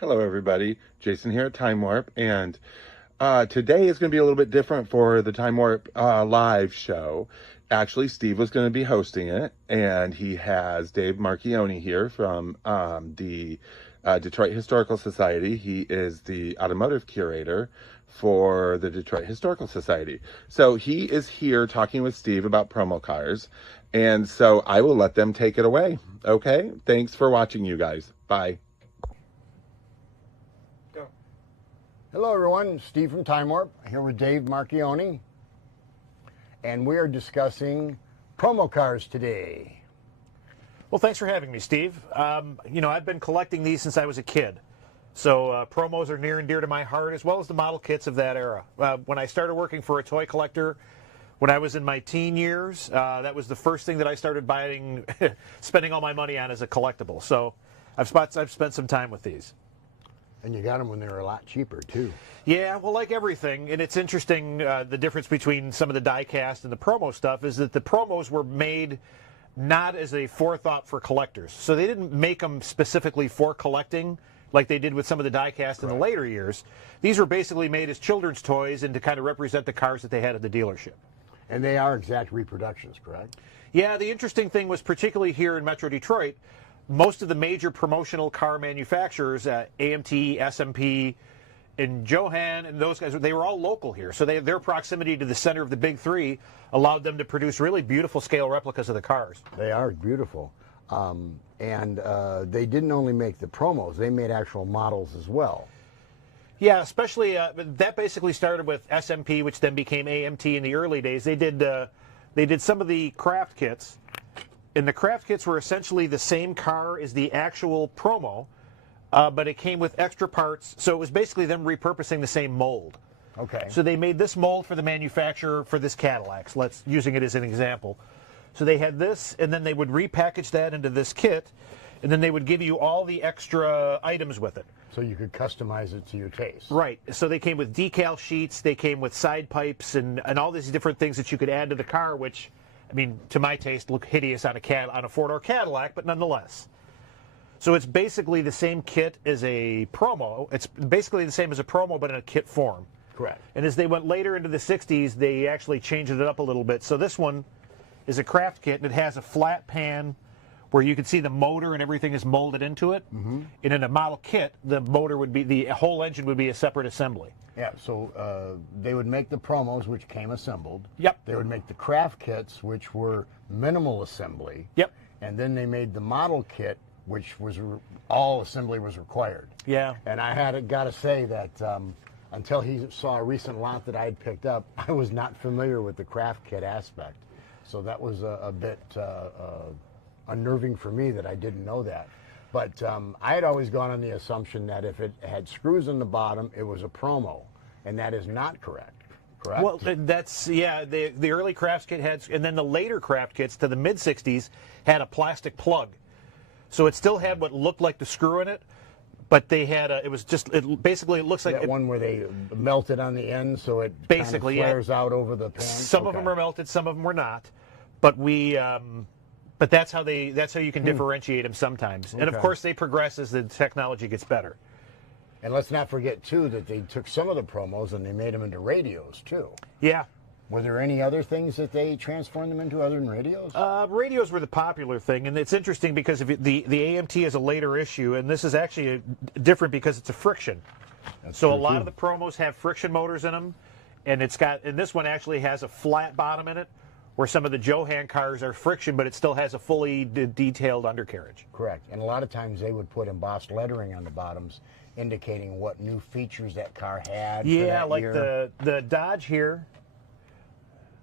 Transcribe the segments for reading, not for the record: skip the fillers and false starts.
Hello, everybody. Jason here at Time Warp, and today is going to be a little bit different for the Time Warp live show. Actually, Steve was going to be hosting it, and he has Dave Marchioni here from the Detroit Historical Society. He is the automotive curator for the Detroit Historical Society. So he is here talking with Steve about Promocars, and so I will let them take it away. Okay? Thanks for watching, you guys. Bye. Hello everyone, Steve from Time Warp, here with Dave Marchioni, and we are discussing Promocars today. Well, thanks for having me, Steve. I've been collecting these since I was a kid, so promos are near and dear to my heart, as well as the model kits of that era. When I started working for a toy collector, when I was in my teen years, that was the first thing that I started buying, spending all my money on as a collectible. So I've spent some time with these. And you got them when they were a lot cheaper, too. Yeah, well, like everything, and it's interesting, the difference between some of the die-cast and the promo stuff is that the promos were made not as a forethought for collectors. So they didn't make them specifically for collecting like they did with some of the die-cast in the later years. These were basically made as children's toys and to kind of represent the cars that they had at the dealership. And they are exact reproductions, correct? Yeah, the interesting thing was, particularly here in Metro Detroit, most of the major promotional car manufacturers, AMT, SMP, and Johan, and those guys, they were all local here. So their proximity to the center of the big three allowed them to produce really beautiful scale replicas of the cars. They are beautiful. And they didn't only make the promos, they made actual models as well. Yeah, especially, that basically started with SMP, which then became AMT in the early days. They did some of the craft kits. And the craft kits were essentially the same car as the actual promo, but it came with extra parts. So it was basically them repurposing the same mold. Okay. So they made this mold for the manufacturer for this Cadillac. So using it as an example. So they had this, and then they would repackage that into this kit, and then they would give you all the extra items with it. So you could customize it to your taste. Right. So they came with decal sheets, they came with side pipes, and all these different things that you could add to the car, which, I mean, to my taste, look hideous on a four-door Cadillac, but nonetheless. So it's basically the same kit as a promo. It's basically the same as a promo, but in a kit form. Correct. And as they went later into the 60s, they actually changed it up a little bit. So this one is a craft kit, and it has a flat pan where you can see the motor and everything is molded into it. Mm-hmm. And in a model kit, the whole engine would be a separate assembly. Yeah, so they would make the promos, which came assembled. Yep. They would make the craft kits, which were minimal assembly. Yep. And then they made the model kit, which was all assembly was required. Yeah. And I got to say that until he saw a recent lot that I had picked up, I was not familiar with the craft kit aspect. So that was a bit unnerving for me that I didn't know that. But I had always gone on the assumption that if it had screws in the bottom, it was a promo, and that is not correct. Correct? Well, the early craft kit had, and then the later craft kits to the mid-60s had a plastic plug. So it still had what looked like the screw in it, but they had it looks like that one where they melted on the end, so it basically kind of flares out over the pan. Some of them were melted, some of them were not, but but that's how you can differentiate them sometimes. And of course, they progress as the technology gets better. And let's not forget too that they took some of the promos and they made them into radios too. Yeah. Were there any other things that they transformed them into other than radios? Radios were the popular thing, and it's interesting because the AMT is a later issue, and this is actually different because it's a friction. So a lot of the promos have friction motors in them, and this one actually has a flat bottom in it, where some of the Johan cars are friction, but it still has a fully detailed undercarriage. Correct. And a lot of times they would put embossed lettering on the bottoms indicating what new features that car had. Yeah, for that like year. the Dodge here.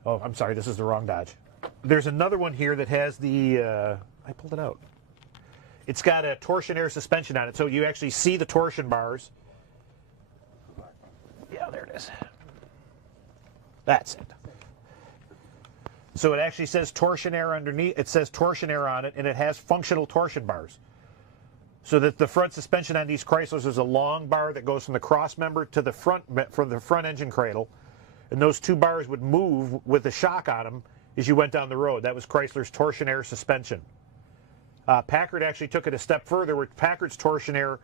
Oh, I'm sorry, this is the wrong Dodge. There's another one here that has I pulled it out. It's got a torsion air suspension on it, so you actually see the torsion bars. Yeah, there it is. That's it. So it actually says torsion air underneath. It says torsion air on it, and it has functional torsion bars. So that the front suspension on these Chryslers is a long bar that goes from the cross member to the front engine cradle, and those two bars would move with the shock on them as you went down the road. That was Chrysler's torsion air suspension. Packard actually took it a step further, where Packard's torsion air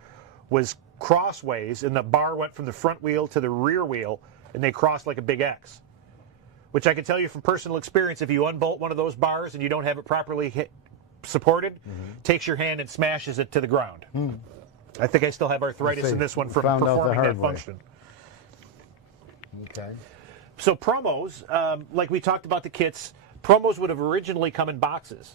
was crossways, and the bar went from the front wheel to the rear wheel, and they crossed like a big X. Which I can tell you from personal experience, if you unbolt one of those bars and you don't have it properly supported, takes your hand and smashes it to the ground. I think I still have arthritis in this one from performing that function. Okay. So promos, like we talked about the kits, promos would have originally come in boxes.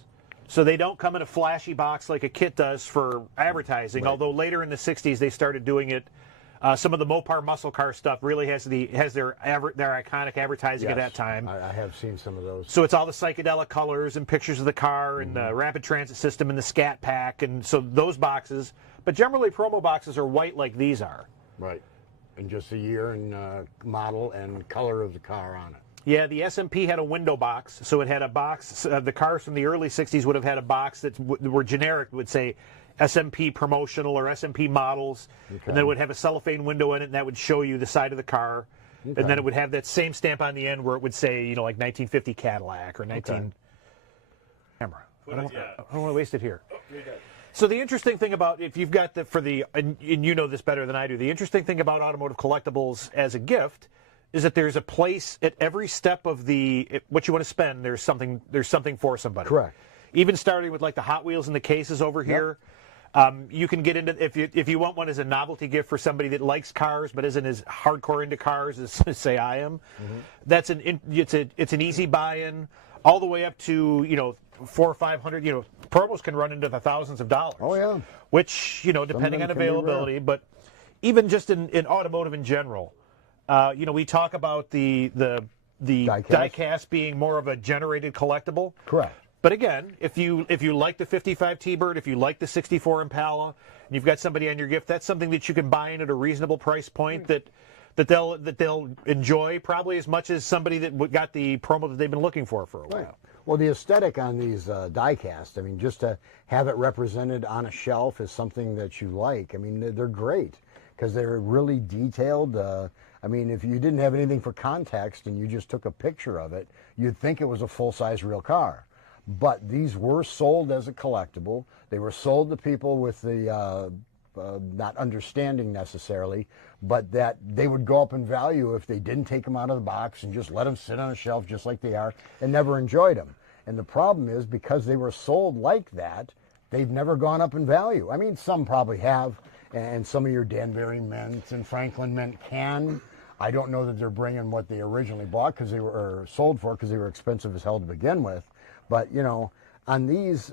So they don't come in a flashy box like a kit does for advertising, although later in the 60s they started doing it. Some of the Mopar muscle car stuff really has their iconic advertising at that time. I have seen some of those. So it's all the psychedelic colors and pictures of the car and the rapid transit system and the scat pack, and so those boxes. But generally promo boxes are white like these are. Right. And just the year and model and color of the car on it. Yeah, the SMP had a window box, so it had a box. The cars from the early 60s would have had a box that were generic, would say SMP promotional or SMP models, and then it would have a cellophane window in it, and that would show you the side of the car. And then it would have that same stamp on the end where it would say, you know, like 1950 Cadillac or 19... Camera. I don't want to waste it here. So the interesting thing about, if you've got and you know this better than I do, the interesting thing about automotive collectibles as a gift is that there's a place at every step of what you want to spend. There's something for somebody. Correct. Even starting with like the Hot Wheels and the cases over here. You can get into, if you want one as a novelty gift for somebody that likes cars but isn't as hardcore into cars as say I am. That's it's an easy buy-in, all the way up to, you know, $400 or $500. You know, promos can run into the thousands of dollars. Oh yeah. Which, you know, depending on availability, but even just in automotive in general, you know, we talk about the die-cast being more of a generated collectible. Correct. But again, if you like the 55 T-Bird, if you like the 64 Impala, and you've got somebody on your gift, that's something that you can buy in at a reasonable price point that they'll enjoy probably as much as somebody that got the promo that they've been looking for a while. Right. Well, the aesthetic on these die-cast, I mean, just to have it represented on a shelf is something that you like. I mean, they're great because they're really detailed. I mean, if you didn't have anything for context and you just took a picture of it, you'd think it was a full-size real car. But these were sold as a collectible. They were sold to people with the not understanding necessarily, but that they would go up in value if they didn't take them out of the box and just let them sit on a shelf just like they are and never enjoyed them. And the problem is, because they were sold like that, they've never gone up in value. I mean, some probably have, and some of your Danbury Mints and Franklin Mint can. I don't know that they're bringing what they originally bought because they were sold for, because they were expensive as hell to begin with. But, you know, on these,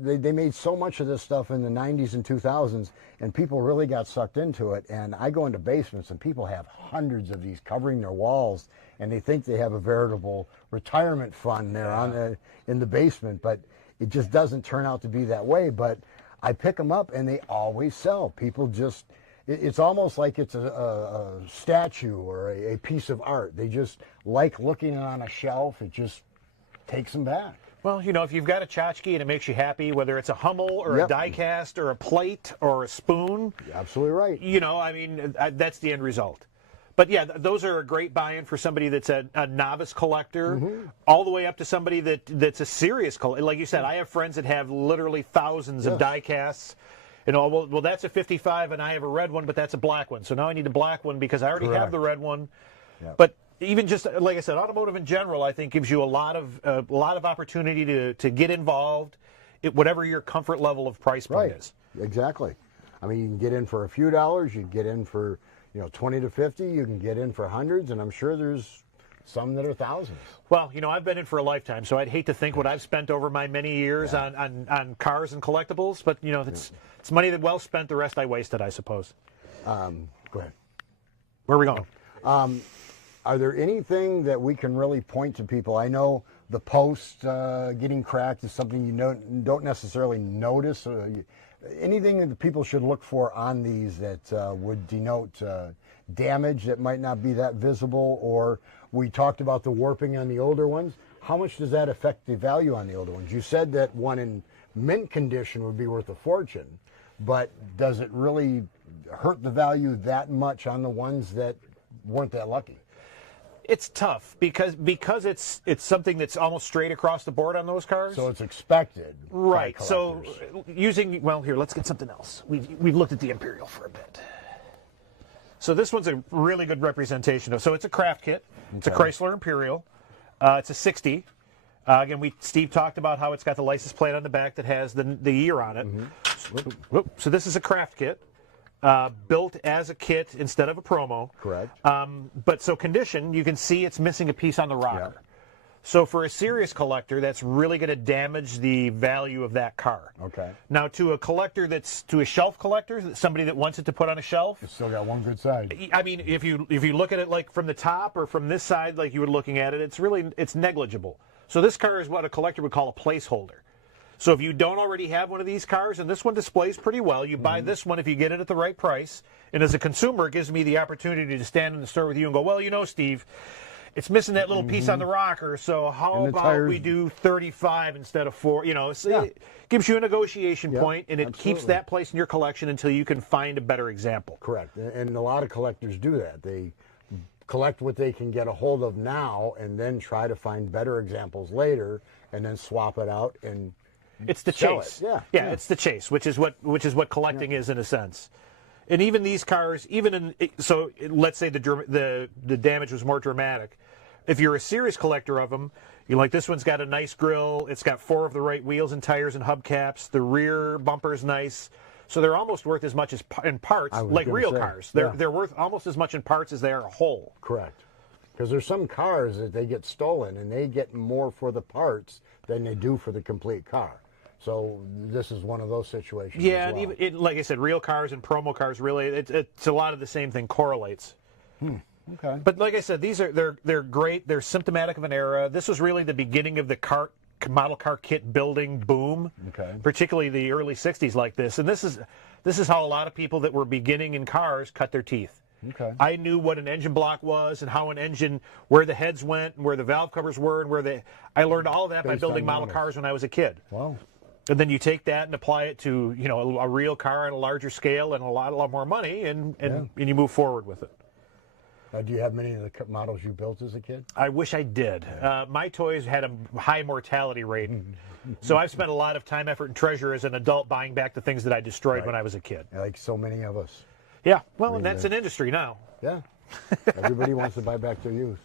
they made so much of this stuff in the 90s and 2000s, and people really got sucked into it. And I go into basements, and people have hundreds of these covering their walls, and they think they have a veritable retirement fund there in the basement. But it just doesn't turn out to be that way. But I pick them up, and they always sell. People just... It's almost like it's a statue or a piece of art. They just like looking on a shelf. It just takes them back. Well, you know, if you've got a tchotchke and it makes you happy, whether it's a Hummel or a die-cast or a plate or a spoon. You're absolutely right. You know, I mean, that's the end result. But yeah, those are a great buy-in for somebody that's a novice collector, all the way up to somebody that's a serious collector. Like you said, I have friends that have literally thousands of die-casts. You know, well, that's a 55 and I have a red one, but that's a black one. So now I need a black one because I already have the red one. Yep. But even just like I said, automotive in general, I think gives you a lot of opportunity to get involved at whatever your comfort level of price point is. Exactly. I mean, you can get in for a few dollars. You can get in for, you know, 20 to 50. You can get in for hundreds, and I'm sure there's some that are thousands. Well, you know, I've been in for a lifetime, so I'd hate to think what I've spent over my many years on cars and collectibles. But you know, it's money that well spent. The rest I wasted, I suppose. Go ahead. Where are we going? Are there anything that we can really point to people? I know the post getting cracked is something you don't necessarily notice. Anything that the people should look for on these that would denote damage that might not be that visible? Or we talked about the warping on the older ones. How much does that affect the value on the older ones? You said that one in mint condition would be worth a fortune, but does it really hurt the value that much on the ones that weren't that lucky? It's tough because it's something that's almost straight across the board on those cars. So it's expected. Right. By So collectors. here, let's get something else. We've looked at the Imperial for a bit. So this one's a really good representation of. So it's a craft kit. It's a Chrysler Imperial. It's a 60. Again, Steve talked about how it's got the license plate on the back that has the year on it. So this is a craft kit. Built as a kit instead of a promo. Correct. But so condition, you can see it's missing a piece on the rocker. Yeah. So for a serious collector, that's really going to damage the value of that car. Okay. Now to a shelf collector, somebody that wants it to put on a shelf. It's still got one good side. I mean, if you look at it like from the top or from this side, like you were looking at it, it's negligible. So this car is what a collector would call a placeholder. So if you don't already have one of these cars, and this one displays pretty well, you buy this one if you get it at the right price. And as a consumer, it gives me the opportunity to stand in the store with you and go, well, Steve, it's missing that little piece on the rocker, so how about we do 35 instead of 4? It gives you a negotiation point, and it keeps that place in your collection until you can find a better example. Correct. And a lot of collectors do that. They collect what they can get a hold of now and then try to find better examples later and then swap it out and it's the sell chase. it. Yeah, it's the chase, which is what collecting is in a sense. And even these cars, let's say the damage was more dramatic. If you're a serious collector of them, this one's got a nice grille. It's got 4 of the right wheels and tires and hubcaps. The rear bumper's nice. So they're almost worth as much as in parts, like real cars. They're worth almost as much in parts as they are a whole. Correct. Because there's some cars that they get stolen and they get more for the parts than they do for the complete car. So this is one of those situations. Yeah, as well. and even like I said, real cars and promo cars really, it's a lot of the same thing correlates. Okay. But like I said, they're great. They're symptomatic of an era. This was really the beginning of the model car kit building boom. Okay. Particularly the early '60s like this, and this is how a lot of people that were beginning in cars cut their teeth. Okay. I knew what an engine block was and how where the heads went and where the valve covers were and I learned all of that by building model cars when I was a kid. Wow. And then you take that and apply it to a real car on a larger scale and a lot more money and you move forward with it. Do you have many of the models you built as a kid? I wish I did. My toys had a high mortality rate. So I've spent a lot of time, effort, and treasure as an adult buying back the things that I destroyed when I was a kid. Like so many of us. Yeah, well, and that's an industry now. Yeah. Everybody wants to buy back their used.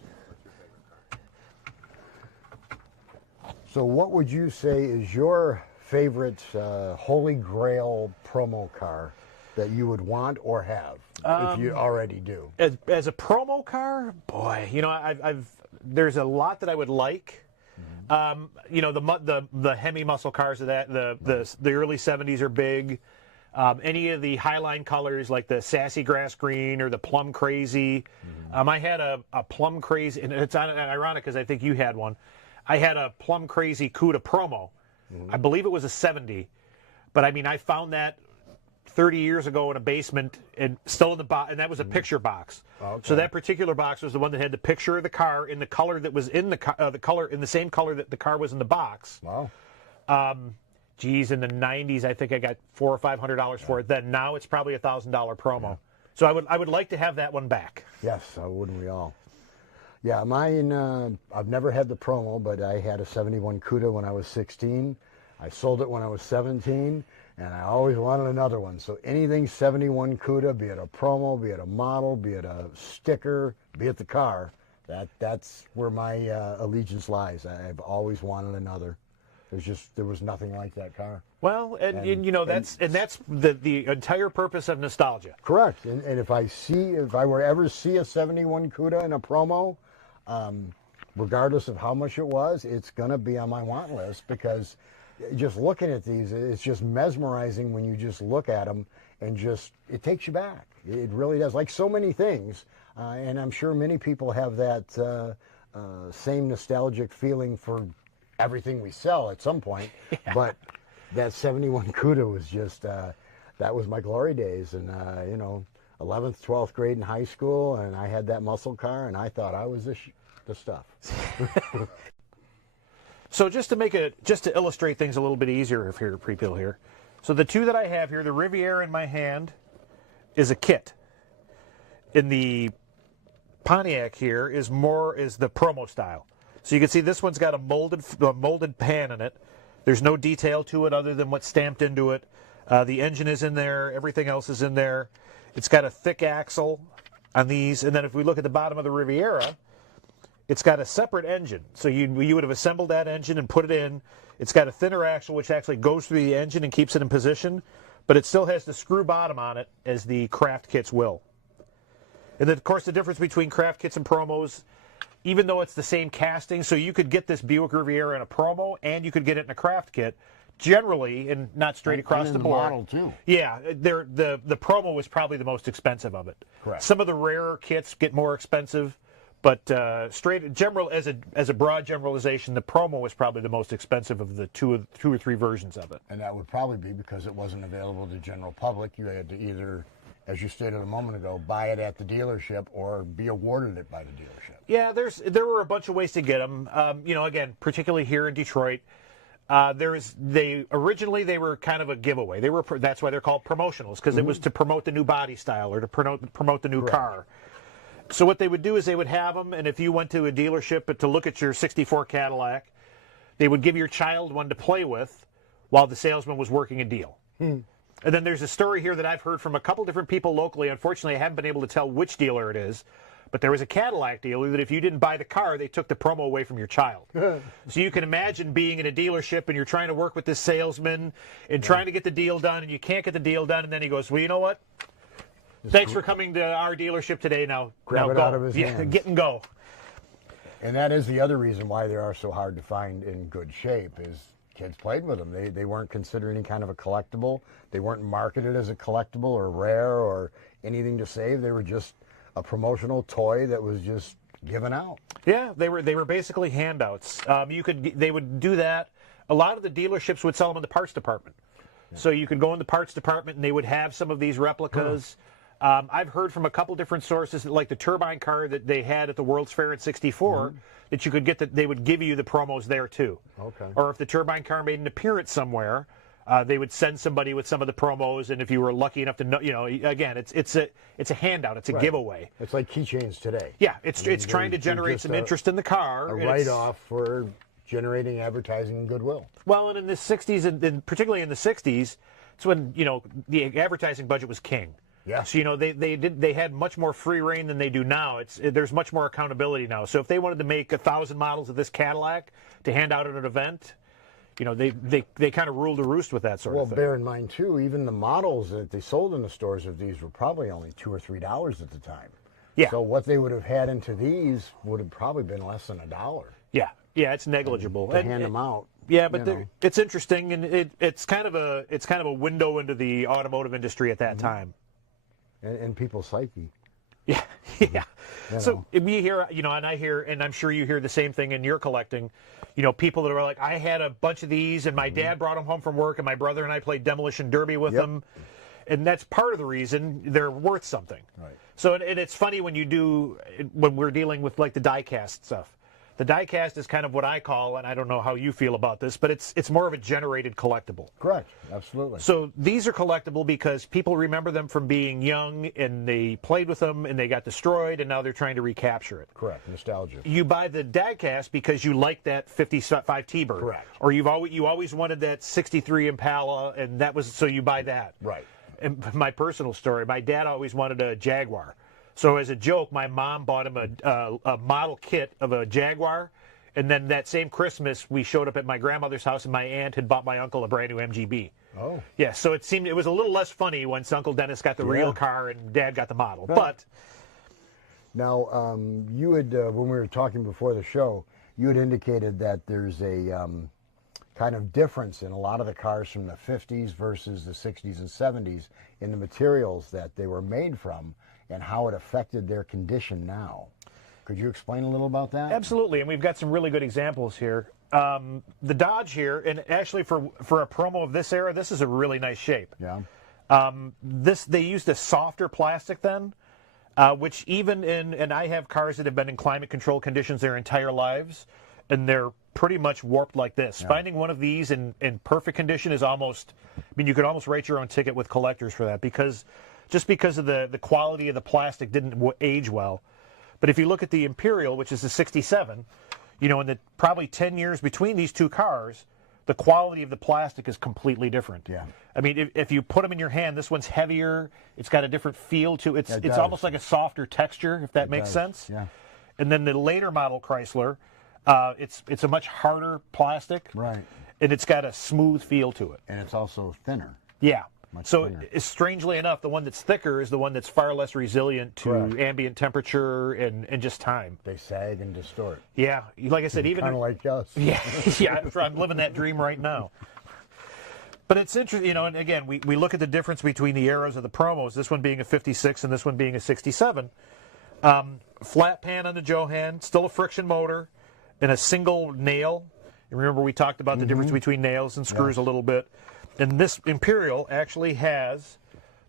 So what would you say is your favorite holy grail promo car that you would want or have if you already do? As a promo car, boy, there's a lot that I would like. The Hemi muscle cars of that, the early '70s are big. Any of the Highline colors like the Sassy Grass Green or the Plum Crazy. I had a Plum Crazy, and it's ironic because I think you had one. I had a Plum Crazy Cuda Promo. I believe it was a 70. But I found that 30 years ago in a basement and still in the box, and that was a picture box. Okay. So that particular box was the one that had the picture of the car in the color that was in the color in the same color that the car was in the box. Wow. In the 90s, I think I got $400 or $500 for it. Then now it's probably a $1,000 promo. Yeah. So I would like to have that one back. Yes, wouldn't we all? Yeah, mine. I've never had the promo, but I had a '71 Cuda when I was 16. I sold it when I was 17, and I always wanted another one. So anything '71 Cuda, be it a promo, be it a model, be it a sticker, be it the car, that's where my allegiance lies. I've always wanted another. There was nothing like that car. Well, and that's the entire purpose of nostalgia. Correct. And if I were ever see a '71 Cuda in a promo, regardless of how much it was, it's going to be on my want list because just looking at these, it's just mesmerizing when you just look at them and it takes you back. It really does. Like so many things, and I'm sure many people have that same nostalgic feeling for everything we sell at some point. Yeah. But that '71 Cuda was just, that was my glory days. And, 11th, 12th grade in high school, and I had that muscle car, and I thought I was the stuff. So just to illustrate things a little bit easier here, pre-pill here. So the two that I have here, the Riviera in my hand is a kit. In the Pontiac here is the promo style. So you can see this one's got a molded pan in it. There's no detail to it other than what's stamped into it. The engine is in there. Everything else is in there. It's got a thick axle on these. And then if we look at the bottom of the Riviera, it's got a separate engine. So you would have assembled that engine and put it in. It's got a thinner axle which actually goes through the engine and keeps it in position. But it still has the screw bottom on it as the craft kits will. And then, of course, the difference between craft kits and promos, even though it's the same casting, so you could get this Buick Riviera in a promo and you could get it in a craft kit, generally, and not straight across the board. Model too. Yeah, the promo is probably the most expensive of it. Correct. Some of the rarer kits get more expensive, but general as a broad generalization, the promo is probably the most expensive of the two or three versions of it. And that would probably be because it wasn't available to the general public. You had to either, as you stated a moment ago, buy it at the dealership or be awarded it by the dealership. Yeah, there were a bunch of ways to get them. Again, particularly here in Detroit, originally they were kind of a giveaway. That's why they're called promotionals, because it was to promote the new body style or to promote the new car. So what they would do is they would have them, and if you went to a dealership to look at your '64 Cadillac, they would give your child one to play with while the salesman was working a deal. And then there's a story here that I've heard from a couple different people locally. Unfortunately, I haven't been able to tell which dealer it is, but there was a Cadillac dealer that if you didn't buy the car, they took the promo away from your child. So you can imagine being in a dealership and you're trying to work with this salesman and trying to get the deal done, and you can't get the deal done, and then he goes, well, you know what? Thanks for coming to our dealership today. Now Grab it go. out of his hands. Get and go. And that is the other reason why they are so hard to find in good shape is kids played with them. They weren't considered any kind of a collectible. They weren't marketed as a collectible or rare or anything to save. They were just a promotional toy that was just given out. Yeah, they were basically handouts. They would do that. A lot of the dealerships would sell them in the parts department. So you could go in the parts department and they would have some of these replicas. I've heard from a couple different sources that, like the turbine car that they had at the World's Fair in '64, that you could get they would give you the promos there too. Okay. Or if the turbine car made an appearance somewhere, they would send somebody with some of the promos, and if you were lucky enough to know, again, it's a handout, it's a giveaway. It's like keychains today. Yeah, it's trying to generate some interest in the car. A write-off for generating advertising and goodwill. Well, and in the '60s, and particularly in the '60s, it's when the advertising budget was king. Yeah. So they had much more free reign than they do now. There's much more accountability now. So if they wanted to make 1,000 models of this Cadillac to hand out at an event, they kind of ruled the roost with that sort of thing. Well, bear in mind too, even the models that they sold in the stores of these were probably only $2 or $3 at the time. Yeah. So what they would have had into these would have probably been less than $1. Yeah. Yeah, it's negligible. To hand them out. Yeah, but it's interesting, and it's kind of a window into the automotive industry at that time. And people's psyche. Yeah, yeah. So we hear, and I hear, and I'm sure you hear the same thing in your collecting, people that are like, I had a bunch of these, and my dad brought them home from work, and my brother and I played demolition derby with them, and that's part of the reason they're worth something. Right. So, and it's funny when we're dealing with like the die-cast stuff. The die-cast is kind of what I call, and I don't know how you feel about this, but it's more of a generated collectible. Correct, absolutely. So these are collectible because people remember them from being young, and they played with them, and they got destroyed, and now they're trying to recapture it. Correct, nostalgia. You buy the die-cast because you like that 55 T-Bird. Correct. Or you always wanted that 63 Impala, and so you buy that. Right. And my personal story, my dad always wanted a Jaguar. So as a joke, my mom bought him a model kit of a Jaguar, and then that same Christmas we showed up at my grandmother's house, and my aunt had bought my uncle a brand new MGB. Oh. Yeah, so it was a little less funny once Uncle Dennis got the real car and Dad got the model. Huh. But now, you had when we were talking before the show, you had indicated that there's a kind of difference in a lot of the cars from the 50s versus the 60s and 70s in the materials that they were made from, and how it affected their condition now. Could you explain a little about that? Absolutely, and we've got some really good examples here. The Dodge here, and actually for a promo of this era, this is a really nice shape. Yeah. They used a softer plastic then, which and I have cars that have been in climate control conditions their entire lives, and they're pretty much warped like this. Yeah. Finding one of these in perfect condition is you could almost write your own ticket with collectors for that, because of the quality of the plastic didn't age well. But if you look at the Imperial, which is a 67, you know, in the probably 10 years between these two cars, the quality of the plastic is completely different. Yeah. I mean, if you put them in your hand, this one's heavier. It's got a different feel to it. It's almost like a softer texture, if that makes sense. Yeah. And then the later model Chrysler, it's a much harder plastic. Right. And it's got a smooth feel to it. And it's also thinner. Yeah. So thinner. strangely enough, the one that's thicker is the one that's far less resilient to Correct. ambient temperature and just time. They sag and distort. Yeah. Like I said, even Kind of like us. yeah, yeah. I'm living that dream right now. But it's interesting, you know, and again, we look at the difference between the eras of the promos, this one being a 56 and this one being a 67. Flat pan on the Johan, still a friction motor, and a single nail. And remember, we talked about the difference between nails and screws a little bit. And this Imperial actually has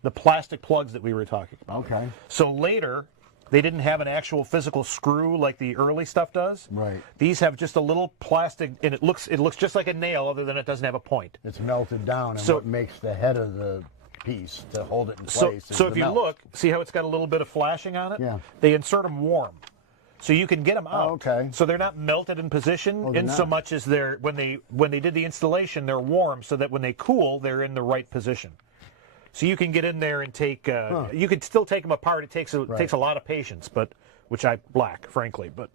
the plastic plugs that we were talking about. Okay. So later, they didn't have an actual physical screw like the early stuff does. Right. These have just a little plastic, and it looks just like a nail, other than it doesn't have a point. It's melted down, and So- what makes the head of the piece to hold it in place. So is if the you melt. look, see how it's got a little bit of flashing on it? Yeah. They insert them warm. So you can get them out. Oh, okay. So they're not melted in position Oh, they're in so not. much as they're when they did the installation, they're warm so that when they cool, they're in the right position. So you can get in there and take. You could still take them apart. It takes a lot of patience, but which I lack, frankly. But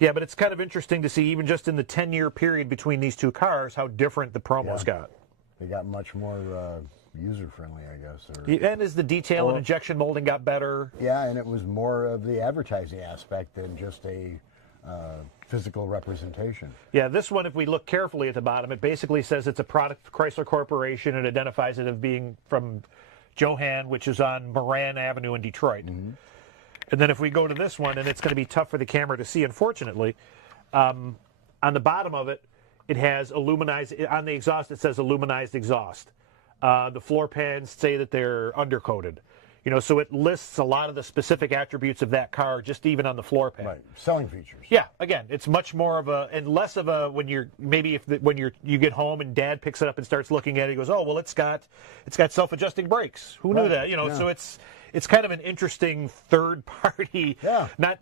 yeah, but it's kind of interesting to see, even just in the 10-year period between these two cars, how different the promos got. They got much more user-friendly, I guess. Or, And as the detail and injection molding got better. yeah, and it was more of the advertising aspect than just a physical representation. Yeah, this one, if we look carefully at the bottom, it basically says it's a product of Chrysler Corporation and identifies it as being from Johan, which is on Moran Avenue in Detroit. And then if we go to this one, and it's going to be tough for the camera to see, unfortunately, on the bottom of it, it has aluminized, on the exhaust it says aluminized exhaust. The floor pans say that they're undercoated. You know, so it lists a lot of the specific attributes of that car just even on the floor pan. Right. Selling features. Yeah, again, it's much more of a, and less of a, when you're, maybe when you get home and dad picks it up and starts looking at it, he goes, oh, well, it's got self-adjusting brakes. Who knew that? You know, so it's kind of an interesting third party, not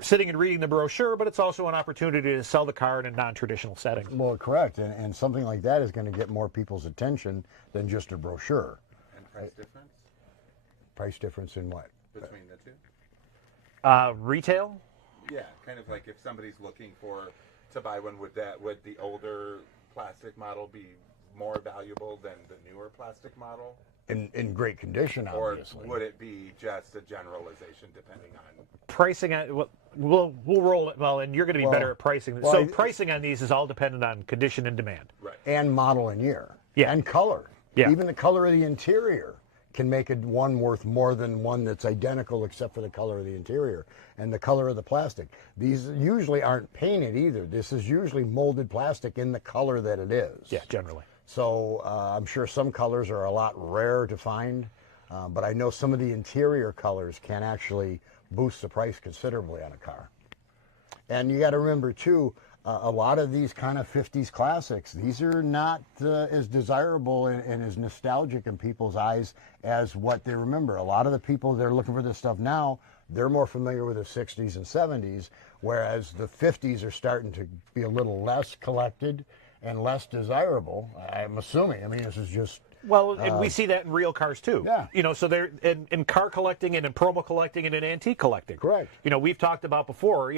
sitting and reading the brochure, but it's also an opportunity to sell the car in a non-traditional setting. Well, correct. And something like that is going to get more people's attention than just a brochure. And price difference Price difference in what? between the two? Retail? Yeah, kind of like if somebody's looking to buy one, would the older plastic model be more valuable than the newer plastic model? In great condition, obviously. Or would it be just a generalization depending on Pricing on, we'll roll it, well, and you're going to be better at pricing. well, So pricing on these is all dependent on condition and demand. right? And model and year. Yeah. And color. Yeah. Even the color of the interior can make it one worth more than one that's identical except for the color of the interior and the color of the plastic. These usually aren't painted either. This is usually molded plastic in the color that it is. Yeah, generally. So I'm sure some colors are a lot rarer to find, but I know some of the interior colors can actually boost the price considerably on a car. And you got to remember too, a lot of these kind of 50s classics, these are not as desirable and as nostalgic in people's eyes as what they remember. A lot of the people that are looking for this stuff now, they're more familiar with the 60s and 70s, whereas the 50s are starting to be a little less collected and less desirable, I'm assuming. I mean, this is just... Well, and we see that in real cars too. Yeah. You know, so they're in car collecting and in promo collecting and in antique collecting. Correct. You know, we've talked about before,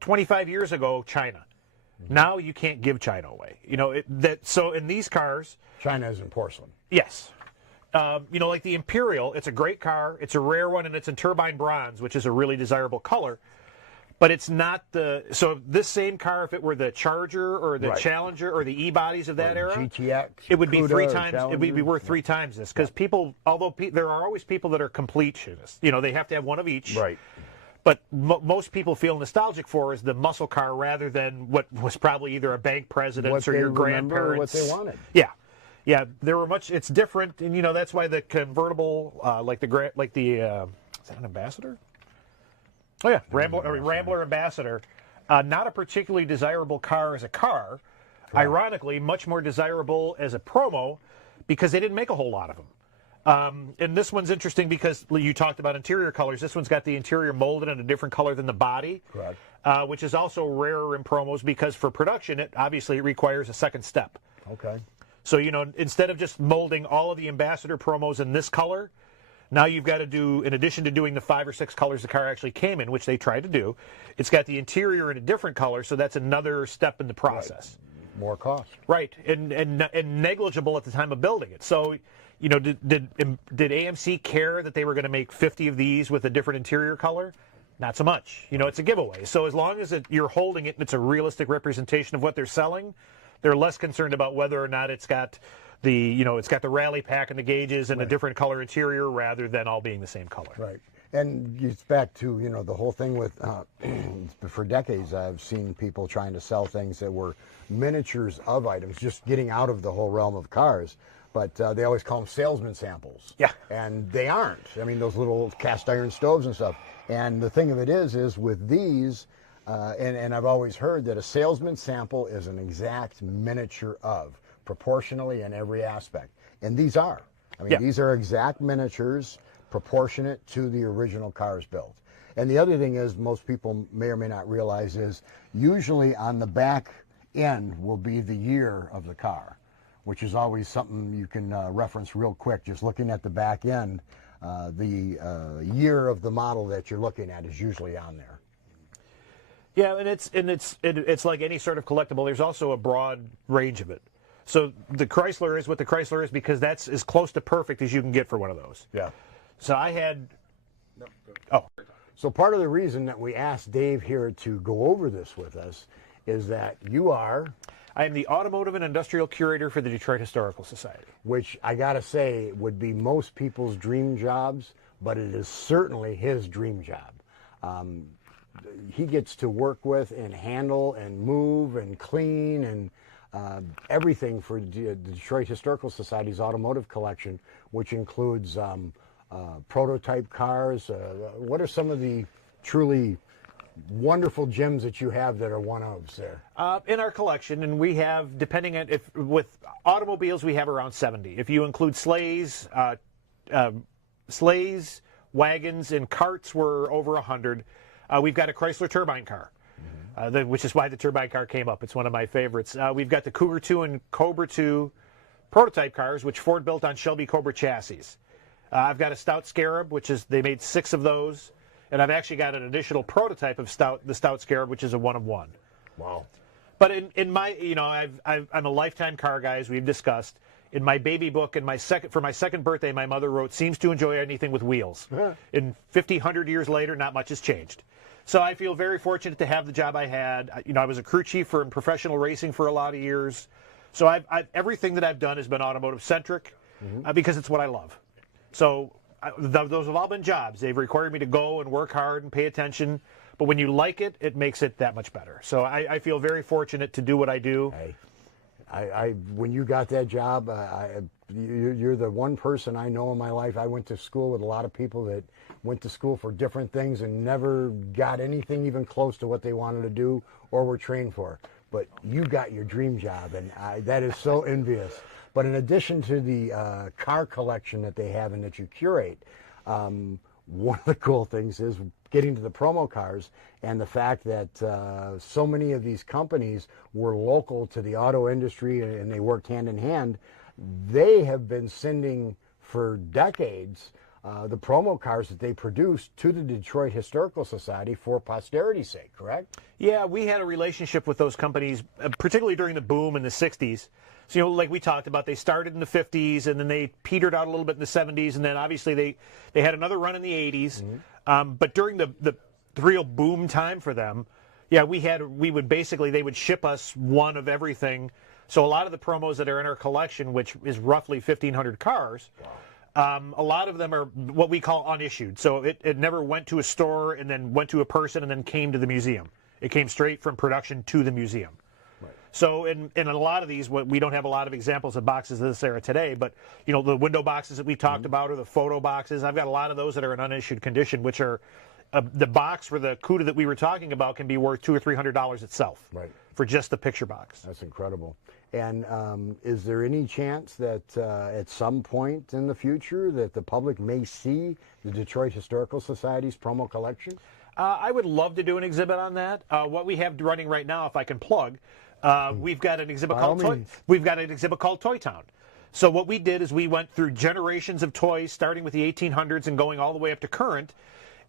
25 years ago, China. Now you can't give China away. So in these cars, China is in porcelain. yes. Like the Imperial, it's a great car. It's a rare one, and it's in turbine bronze, which is a really desirable color. But it's not so this same car, if it were the Charger or the Challenger or the E-bodies of that era, GTX, it would be Cuda, three times. It would be Challenger. worth three times this, because people, although there are always people that are completionists. They have to have one of each. Right. But most people feel nostalgic for is the muscle car rather than what was probably either a bank president's or they your remember or grandparents. what they wanted. Yeah. There were it's different, and that's why the convertible, is that an Ambassador? Oh yeah, Rambler Ambassador, not a particularly desirable car as a car. Ironically, much more desirable as a promo because they didn't make a whole lot of them. And this one's interesting because you talked about interior colors. This one's got the interior molded in a different color than the body. Correct. Which is also rarer in promos because for production, it requires a second step. Okay. So, instead of just molding all of the ambassador promos in this color, now you've got to do, in addition to doing the 5 or 6 colors the car actually came in, which they tried to do, it's got the interior in a different color, so that's another step in the process. Right. More cost. Right, and negligible at the time of building it. So, did AMC care that they were going to make 50 of these with a different interior color? Not so much. It's a giveaway. So as long as you're holding it and it's a realistic representation of what they're selling, they're less concerned about whether or not it's got it's got the rally pack and the gauges and a different color interior rather than all being the same color. Right. And it's back to, the whole thing with, for decades I've seen people trying to sell things that were miniatures of items, just getting out of the whole realm of cars. But they always call them salesman samples. Yeah. And they aren't. I mean, those little cast iron stoves and stuff. And the thing of it is with these, and I've always heard that a salesman sample is an exact miniature of, proportionally in every aspect. And these are. I mean, these are exact miniatures, proportionate to the original cars built. And the other thing is, most people may or may not realize is, usually on the back end will be the year of the car, which is always something you can reference real quick. Just looking at the back end, the year of the model that you're looking at is usually on there. Yeah, and it's like any sort of collectible. There's also a broad range of it. So the Chrysler is what the Chrysler is because that's as close to perfect as you can get for one of those. Yeah. So I had. So part of the reason that we asked Dave here to go over this with us is that you are. I am the Automotive and Industrial Curator for the Detroit Historical Society. Which I gotta say would be most people's dream jobs, but it is certainly his dream job. He gets to work with and handle and move and clean and everything for the Detroit Historical Society's automotive collection, which includes prototype cars. What are some of the truly wonderful gems that you have that are one-ofs there? In our collection, and we have, depending on with automobiles, we have around 70. If you include sleighs, wagons, and carts, we're over 100. We've got a Chrysler turbine car, which is why the turbine car came up. It's one of my favorites. We've got the Cougar 2 and Cobra 2 prototype cars, which Ford built on Shelby Cobra chassis. I've got a Stout Scarab, they made 6 of those. And I've actually got an additional prototype of the Stout Scarab, which is a 1 of 1. Wow. But in my, I'm a lifetime car guy, as we've discussed. In my baby book, for my second birthday, my mother wrote, "Seems to enjoy anything with wheels." In 50, 100 years later, not much has changed. So I feel very fortunate to have the job I had. I was a crew chief in professional racing for a lot of years. So everything that I've done has been automotive centric because it's what I love. So those have all been jobs. They've required me to go and work hard and pay attention. But when you like it, it makes it that much better. So I feel very fortunate to do what I do. When you got that job, you're the one person I know in my life. I went to school with a lot of people that went to school for different things and never got anything even close to what they wanted to do or were trained for. But you got your dream job, and that is so envious. But in addition to the car collection that they have and that you curate, one of the cool things is getting to the Promocars and the fact that so many of these companies were local to the auto industry and they worked hand in hand. They have been sending for decades the Promocars that they produced to the Detroit Historical Society for posterity's sake, correct? Yeah, we had a relationship with those companies, particularly during the boom in the 60s. So, like we talked about, they started in the 50s, and then they petered out a little bit in the 70s, and then obviously they had another run in the 80s. But during the real boom time for them, yeah, they would ship us one of everything. So a lot of the promos that are in our collection, which is roughly 1,500 cars, a lot of them are what we call unissued. So it never went to a store and then went to a person and then came to the museum. It came straight from production to the museum. So in a lot of these, we don't have a lot of examples of boxes of this era today, but the window boxes that we talked about or the photo boxes, I've got a lot of those that are in unissued condition, which are the box for the CUDA that we were talking about can be worth $200 or $300 itself, for just the picture box. That's incredible. And is there any chance that at some point in the future that the public may see the Detroit Historical Society's promo collection? I would love to do an exhibit on that. What we have running right now, if I can plug, we've got an exhibit called Toy Town. So what we did is we went through generations of toys, starting with the 1800s and going all the way up to current.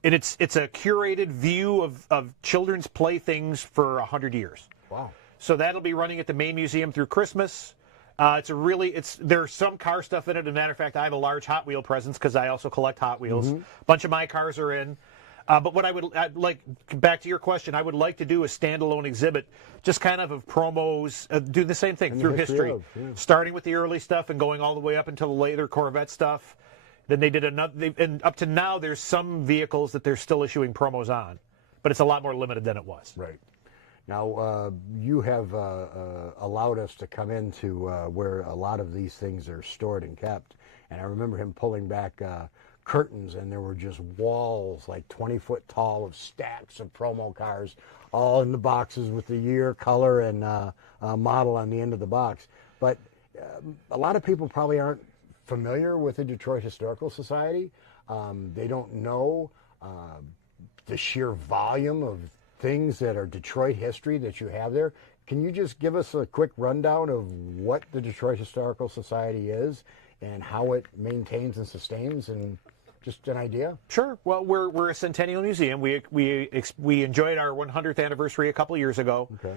And it's a curated view of children's playthings for 100 years. Wow. So that'll be running at the main museum through Christmas. There's some car stuff in it. As a matter of fact, I have a large Hot Wheel presence because I also collect Hot Wheels. A bunch of my cars are in. But what I'd like, back to your question, I would like to do a standalone exhibit, just kind of promos, do the same thing through history, starting with the early stuff and going all the way up until the later Corvette stuff. Then they did another, and up to now, there's some vehicles that they're still issuing promos on, but it's a lot more limited than it was. Right. Now, you have allowed us to come into where a lot of these things are stored and kept, and I remember him pulling back curtains, and there were just walls like 20 foot tall of stacks of promo cars, all in the boxes with the year, color, and model on the end of the box. But a lot of people probably aren't familiar with the Detroit Historical Society. They don't know the sheer volume of things that are Detroit history that you have there. Can you just give us a quick rundown of what the Detroit Historical Society is and how it maintains and sustains, and just an idea? Sure. Well, we're a centennial museum. We enjoyed our 100th anniversary a couple years ago. Okay.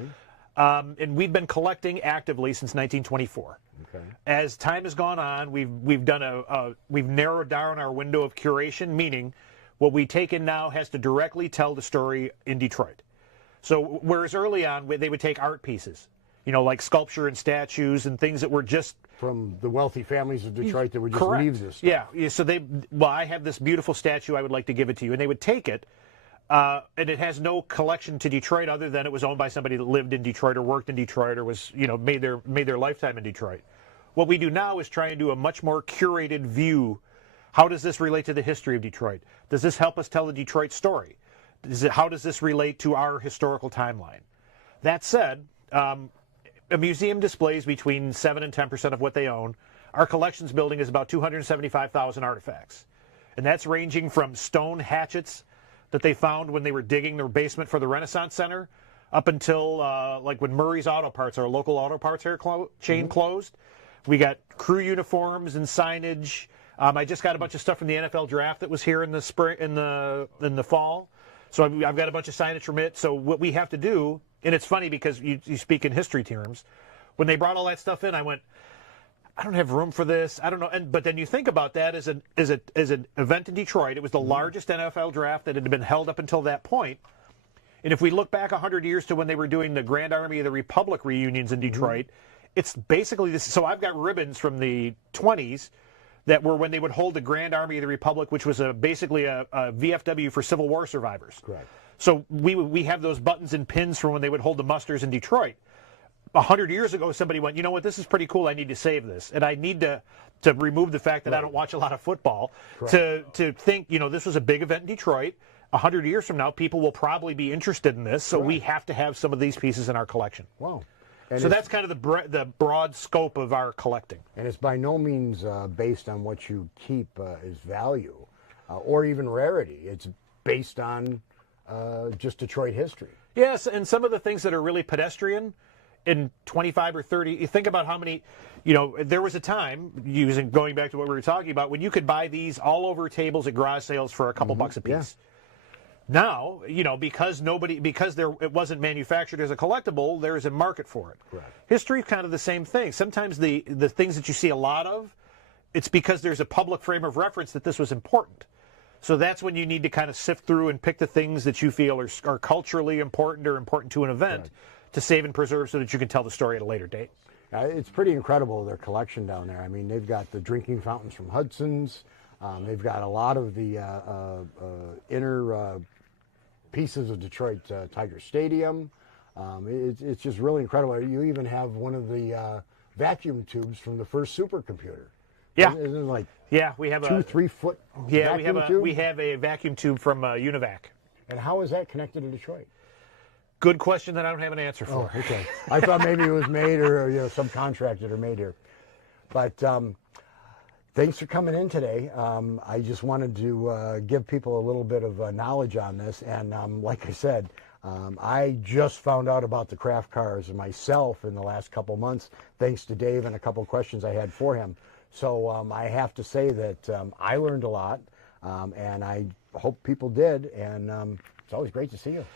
And we've been collecting actively since 1924. Okay. As time has gone on, we've narrowed down our window of curation, meaning what we take in now has to directly tell the story in Detroit. So whereas early on they would take art pieces, like sculpture and statues and things that were just from the wealthy families of Detroit that would just leave this stuff. Yeah. So I have this beautiful statue, I would like to give it to you, and they would take it. And it has no collection to Detroit other than it was owned by somebody that lived in Detroit or worked in Detroit or was, made their lifetime in Detroit. What we do now is try and do a much more curated view. How does this relate to the history of Detroit? Does this help us tell the Detroit story? How does this relate to our historical timeline? That said, a museum displays between 7 and 10% of what they own. Our collections building is about 275,000 artifacts. And that's ranging from stone hatchets that they found when they were digging their basement for the Renaissance Center, up until like when Murray's Auto Parts, our local auto parts chain, closed. We got crew uniforms and signage. I just got a bunch of stuff from the NFL draft that was here in the spring, in the fall. So I've got a bunch of signage from it. So what we have to do, and it's funny because you speak in history terms, when they brought all that stuff in, I went, I don't have room for this. I don't know. But then you think about that as an event in Detroit. It was the largest NFL draft that had been held up until that point. And if we look back 100 years to when they were doing the Grand Army of the Republic reunions in Detroit, it's basically this. So I've got ribbons from the 20s that were when they would hold the Grand Army of the Republic, which was basically a VFW for Civil War survivors. Correct. So we have those buttons and pins from when they would hold the musters in Detroit. 100 years ago, somebody went, you know what, this is pretty cool. I need to save this. And I need to remove the fact that I don't watch a lot of football, to think, this was a big event in Detroit. 100 years from now, people will probably be interested in this. So we have to have some of these pieces in our collection. Wow. And so that's kind of the broad scope of our collecting. And it's by no means based on what you keep as value or even rarity. It's based on just Detroit history. Yes, and some of the things that are really pedestrian, in 25 or 30, you think about how many, there was a time, going back to what we were talking about, when you could buy these all over tables at garage sales for a couple bucks a piece. Yeah. Now, because it wasn't manufactured as a collectible, there's a market for it. Correct. History is kind of the same thing. Sometimes the things that you see a lot of, it's because there's a public frame of reference that this was important. So that's when you need to kind of sift through and pick the things that you feel are culturally important or important to an event to save and preserve so that you can tell the story at a later date. It's pretty incredible, their collection down there. I mean, they've got the drinking fountains from Hudson's. They've got a lot of the inner pieces of Detroit Tiger Stadium. It's just really incredible. You even have one of the vacuum tubes from the first supercomputer. Yeah. Isn't it like we have 2-3 foot vacuum tube? we have a vacuum tube from Univac. And how is that connected to Detroit? good question that I don't have an answer for. Oh, okay. I thought maybe it was made or subcontracted or made here. But thanks for coming in today. I just wanted to give people a little bit of knowledge on this. And like I said, I just found out about the craft cars myself in the last couple months, thanks to Dave and a couple questions I had for him. So I have to say that I learned a lot, and I hope people did. And it's always great to see you.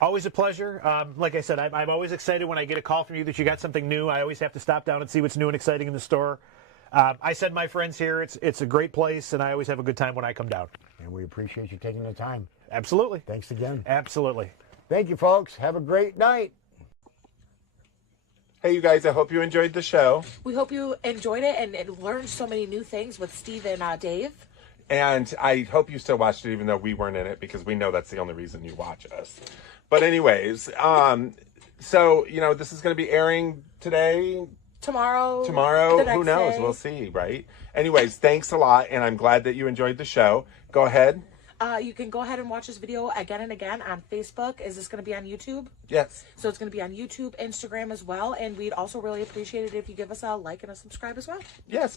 Always a pleasure. Like I said, I'm always excited when I get a call from you that you got something new. I always have to stop down and see what's new and exciting in the store. I said my friends here, it's a great place, and I always have a good time when I come down. And we appreciate you taking the time. Absolutely. Thanks again. Absolutely. Thank you, folks. Have a great night. Hey, you guys, I hope you enjoyed the show. We hope you enjoyed it and learned so many new things with Steve and Dave. And I hope you still watched it, even though we weren't in it, because we know that's the only reason you watch us. But anyways, so, this is going to be airing today. Tomorrow, who knows? day. We'll see, right? Anyways, thanks a lot, and I'm glad that you enjoyed the show. Go ahead. You can go ahead and watch this video again and again on Facebook. Is this going to be on YouTube? Yes. So it's going to be on YouTube, Instagram as well, and we'd also really appreciate it if you give us a like and a subscribe as well. Yes,